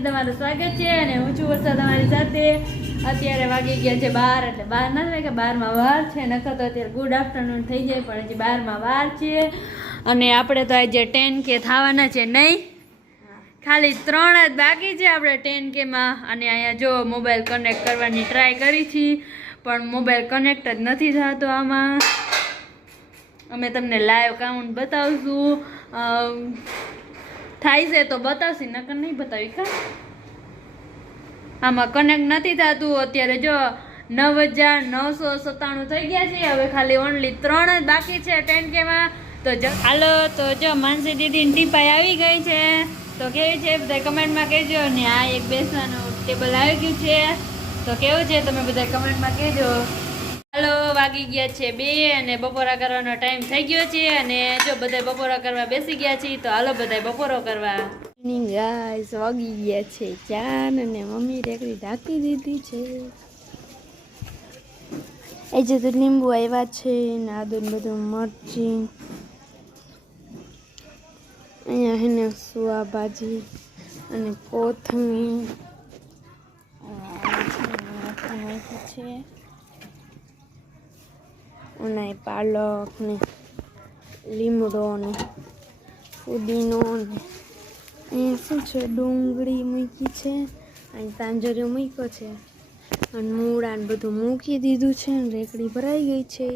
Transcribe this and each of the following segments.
બ્લોગથી તમારું સ્વાગત છે અને હું છું વર્ષા તમારી સાથે. અત્યારે વાગી ગયા છે બાર, એટલે બાર નથી કે બારમાં વાર છે. નખર તો અત્યારે ગુડ આફ્ટરનૂન થઈ જાય, પણ હજી બારમાં વાર છે. અને આપણે તો આજે ટેન કે થવાના છે નહીં? ખાલી ત્રણ જ બાકી છે આપણે ટેન કેમાં અને અહીંયા જો મોબાઈલ કનેક્ટ કરવાની ટ્રાય કરી છીએ પણ મોબાઈલ કનેક્ટ જ નથી થતો આમાં. અમે તમને લાઈવ કાઉન્ટ બતાવશું. થાય છે તો બતાવશી, નકર નહીં બતાવી કા આમાં કનેક્ટ નથી થતું. અત્યારે જો નવ હજાર નવસો સત્તાણું થઈ ગયા છે. હવે ખાલી ઓનલી ત્રણ જ બાકી છે ટેન કેમાં તો જ, હાલો, તો જો માનસી દીદીની ટીપાઈ આવી ગઈ છે. તો કેવી છે? બધા કમેન્ટમાં કહેજો. ને આ એક બેસવાનું ટેબલ આવી ગયું છે. તો કેવું છે? તમે બધા કમેન્ટમાં કહેજો. હાલો વાગી ગયા છે બે અને બપોરા કરવાનો ટાઈમ થઈ ગયો છે અને જો બધા બપોરા કરવા બેસી ગયા છે તો હાલો બધા બપોરો કરવા ગાઈસ વાગી ગયા છે ચાન અને મમ્મી રેકડી ઢાંકી દીધી છે એ જે તો લીંબુ આવ્યા છે ને આદુ ને બધું મરચી અહીંયા હેને સુવા ભાજી અને કોથમીર છે અને પાલક ને લીમડો ને ફુદીનો ને અહીંયા શું છે ડુંગળી મૂકી છે અહીં તાંજરીઓ મૂક્યો છે અને મૂળા ને બધું મૂકી દીધું છે અને રેકડી ભરાઈ ગઈ છે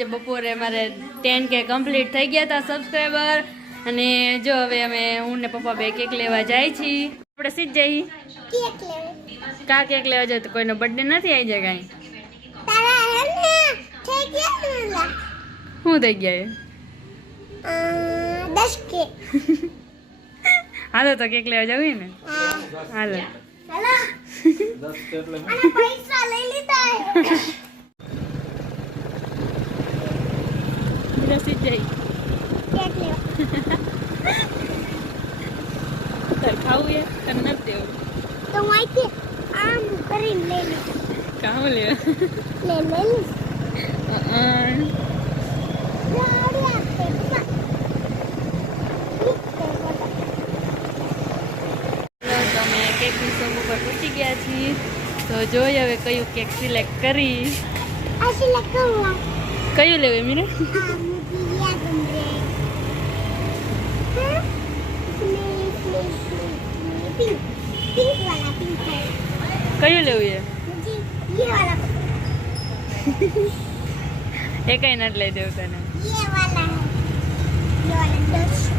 આજે બપોરે મારે ટેન કે કમ્પ્લીટ થઈ ગયા હતા સબસ્ક્રાઈબર અને જો હવે અમે હું ને પપ્પા બે કેક લેવા જાય છીએ. આપણે સીધ જઈ. કા કેક લેવા જાય? તો કોઈનો બર્થડે નથી આવી જાય કાંઈ. શું થઈ ગયા? દસ હાલો તો કેક લેવા જવું ને હાલો. હેલો. પૈસા લઈ લીધા બધા સીધ જઈ કેક તારે ખાવું એ તને નથી દેવું તો અહીંથી આમ કરીને લઈ લઈશ. કામ લે. લે લઈશ. ગાડી આપે કેકની શોપ ઉપર પહોંચી ગયા છીએ. તો જોઈએ હવે કયું કેક સિલેક્ટ કરી કયું લેવું મીરે पिंक पिंक वाला पिंक है કયું લેવું એ मुझे ये वाला એ કઈ નથી લઈ દેવું તને ये वाला है ये वाला दस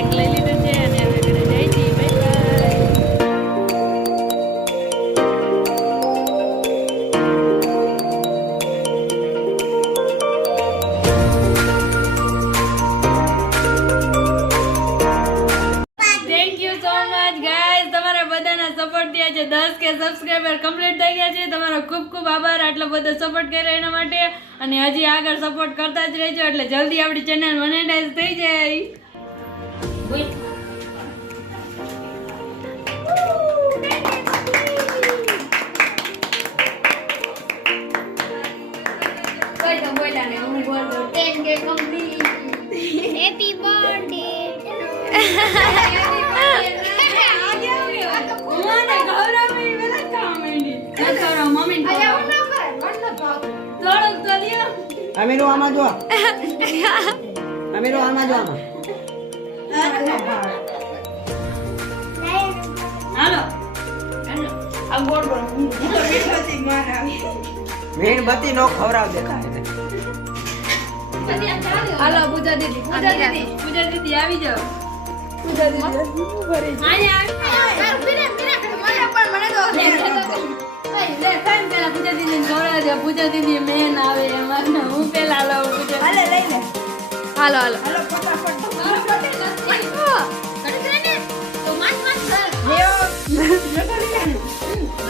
કેક લઈ લીધું છે અને હવે ઘરે જઈ છીએ. છે. દસ કે સબસ્ક્રાઈબર કમ્પ્લીટ થઈ ગયા છે. તમારો ખૂબ ખૂબ આભાર આટલો બધો સપોર્ટ કર્યો એના માટે. અને હજી આગળ સપોર્ટ કરતા જ રહેજો. એટલે જલ્દી આપણી ચેનલ મોનેટાઈઝ થઈ જાય. કઈ તો આમાં બોલું ટેન કે કમ્પ્લીટ મીણબત્તી નો ખવડાવ દેખાય છે. હાલો પૂજા દીદી પૂજા દીદી પૂજા દીદી આવી જાઓ. લે, ખાઈને પેલા પૂજા દીદી જોડા દે. પૂજા દીદી મેન આવે એમાં. હું પેલા લઉં પૂજા હાલો હાલો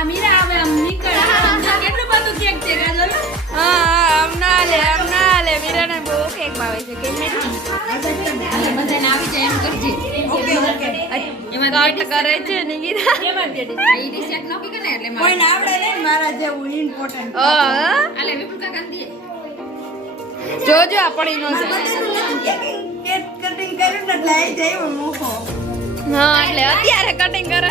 હા Guys, આ બધા કેકમાં ચૂકી બોલો આ મીરા હવે આમ નીકળ કેટલું બધું કેક છે કાજલ બધાને આવી જાય એમ કરજે. એમાં કટ કરે છે ને ગીરા એમાં કે ઈ ડિશેક નોકી કરે એટલે મારે. કોઈને આવડે નહીં મારા જેવું ઇમ્પોર્ટન્ટ આલે વિપુલ કાકા જોજો આપણી કેક કટિંગ કર્યું એટલે આવી જાય એવો હા એટલે અત્યારે કટિંગ કરે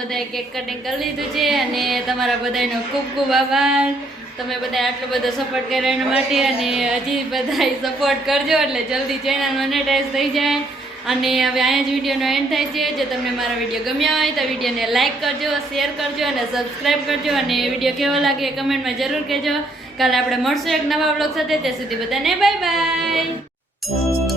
બધાએ કેક કટિંગ કરી લીધું છે અને તમારા બધાનો ખૂબ ખૂબ આભાર. તમે બધા આટલો બધો સપોર્ટ કર્યો માટે અને હજી બધા સપોર્ટ કરજો એટલે જલ્દી ચેનલ મોનેટાઈઝ થઈ જાય. અને હવે અહીંયા જ વિડીયોનો એન્ડ થાય છે. જો તમને મારા વીડિયો ગમ્યા હોય તો વિડીયોને લાઇક કરજો શેર કરજો અને સબસ્ક્રાઈબ કરજો અને વીડિયો કેવો લાગે એ કમેન્ટમાં જરૂર કહેજો. કાલે આપણે મળશું એક નવા બ્લોગ સાથે. ત્યાં સુધી બધાને બાય બાય